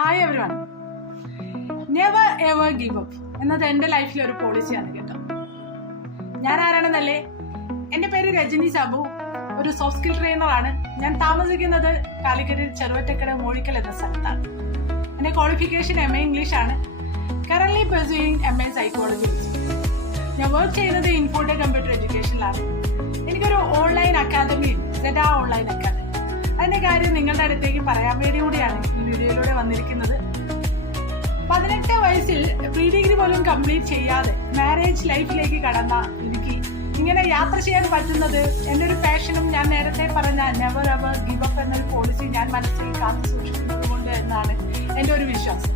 Hi everyone. Never ever give up എന്നത് എൻ്റെ ലൈഫിലെ ഒരു പോളിസിയാണ് കേട്ടോ. ഞാൻ ആരാണെന്നല്ലേ? എൻ്റെ പേര് രജനി സാബു, ഒരു സോഫ്റ്റ് സ്കിൽ ട്രെയിനറാണ്. ഞാൻ താമസിക്കുന്നത് കാലിക്കറ്റ് ചെറുവറ്റക്കര മോഴിക്കൽ എന്ന സ്ഥലത്താണ്. എൻ്റെ ക്വാളിഫിക്കേഷൻ MA ഇംഗ്ലീഷ് ആണ്. Currently pursuing MA psychology. ഞാൻ വർക്ക് ചെയ്യുന്നത് ഇൻഫോടെക് കമ്പ്യൂട്ടർ എഡ്യൂക്കേഷനിലാണ്. എനിക്കൊരു ഓൺലൈൻ അക്കാദമി ഉണ്ട്, ഓൺലൈൻ അക്കാദമി. അതിന്റെ കാര്യം നിങ്ങളുടെ അടുത്തേക്ക് പറയാൻ വേണ്ടി കൂടിയാണ് ഈ വീഡിയോയിലൂടെ വന്നിരിക്കുന്നത്. 18 വയസ്സിൽ പ്രീ ഡിഗ്രി പോലും കംപ്ലീറ്റ് ചെയ്യാതെ മാരേജ് ലൈഫിലേക്ക് കടന്ന എനിക്ക് ഇങ്ങനെ യാത്ര ചെയ്യാൻ പറ്റുന്നത് എൻ്റെ ഒരു പാഷനും ഞാൻ നേരത്തെ പറഞ്ഞ നെവർ എവർ ഗിവ് അപ്പ് എന്നൊരു പോളിസി ഞാൻ മനസ്സിൽ കാത്തു സൂക്ഷിക്കുന്നത് കൊണ്ട് എന്നാണ് എൻ്റെ ഒരു വിശ്വാസം.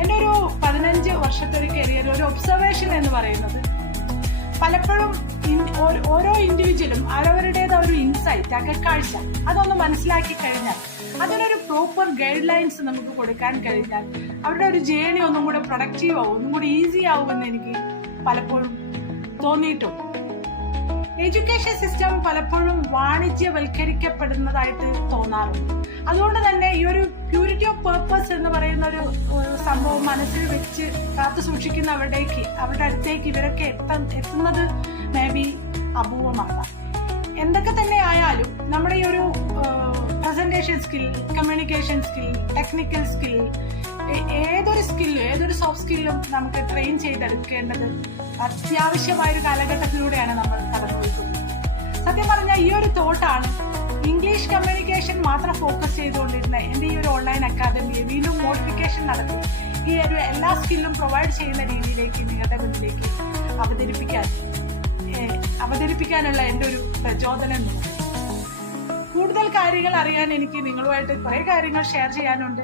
എൻ്റെ ഒരു 15 വർഷത്തെ ഒരു കരിയർ, ഒരു ഒബ്സർവേഷൻ എന്ന് പറയുന്നത്, പലപ്പോഴും ഓരോ ഇൻഡിവിജ്വലും അവരവരുടേത് ഒരു ഇൻസൈറ്റ്, അകക്കാഴ്ച അതൊന്ന് മനസ്സിലാക്കി കഴിഞ്ഞാൽ, അതിനൊരു പ്രോപ്പർ ഗൈഡ് ലൈൻസ് നമുക്ക് കൊടുക്കാൻ കഴിഞ്ഞാൽ അവരുടെ ഒരു ജേണി ഒന്നും കൂടെ പ്രൊഡക്റ്റീവ് ആവും, ഒന്നും കൂടി ഈസി ആവുമെന്ന് എനിക്ക് പലപ്പോഴും തോന്നിയിട്ടുണ്ട്. എഡ്യൂക്കേഷൻ സിസ്റ്റം പലപ്പോഴും വാണിജ്യവൽക്കരിക്കപ്പെടുന്നതായിട്ട് തോന്നാറുണ്ട്. അതുകൊണ്ട് തന്നെ ഈ ഒരു പ്യൂരിറ്റി ഓഫ് പേർപ്പസ് എന്ന് പറയുന്ന ഒരു സംഭവം മനസ്സിൽ വെച്ച് കാത്തു സൂക്ഷിക്കുന്ന അവരുടെ അടുത്തേക്ക് ഇവരൊക്കെ എത്തുന്നത് മേ ബി അപൂർവമാകാം. എന്തൊക്കെ തന്നെ ആയാലും നമ്മുടെ ഈ ഒരു presentation skill, communication skill, technical skill, ഏതൊരു സോഫ്റ്റ് സ്കില്ലും നമുക്ക് ട്രെയിൻ ചെയ്തെടുക്കേണ്ടത് അത്യാവശ്യമായൊരു കാലഘട്ടത്തിലൂടെയാണ് നമ്മൾ കടന്നുപോയിക്കൊണ്ടിരിക്കുന്നത്. സത്യം പറഞ്ഞാൽ ഈ ഒരു തോട്ടാണ് ഇംഗ്ലീഷ് കമ്മ്യൂണിക്കേഷൻ മാത്രം ഫോക്കസ് ചെയ്തുകൊണ്ടിരുന്ന എൻ്റെ ഈ ഒരു ഓൺലൈൻ അക്കാദമിയെ വീണ്ടും മോഡിഫിക്കേഷൻ നടത്തി ഈ ഒരു എല്ലാ സ്കില്ലും പ്രൊവൈഡ് ചെയ്യുന്ന രീതിയിലേക്ക് നിങ്ങളുടെ മുന്നിലേക്ക് അവതരിപ്പിക്കാനുള്ള എൻ്റെ ഒരു പ്രചോദനം. കൂടുതൽ കാര്യങ്ങൾ അറിയാൻ എനിക്ക് നിങ്ങളുമായിട്ട് കുറെ കാര്യങ്ങൾ ഷെയർ ചെയ്യാനുണ്ട്.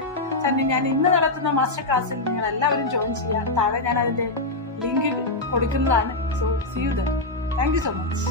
ഞാൻ ഇന്ന് നടത്തുന്ന മാസ്റ്റർ ക്ലാസ്സിൽ നിങ്ങൾ എല്ലാവരും ജോയിൻ ചെയ്യാം. താഴെ ഞാൻ അതിന്റെ ലിങ്ക് കൊടുക്കുന്നതാണ്. So see you then. Thank you so much.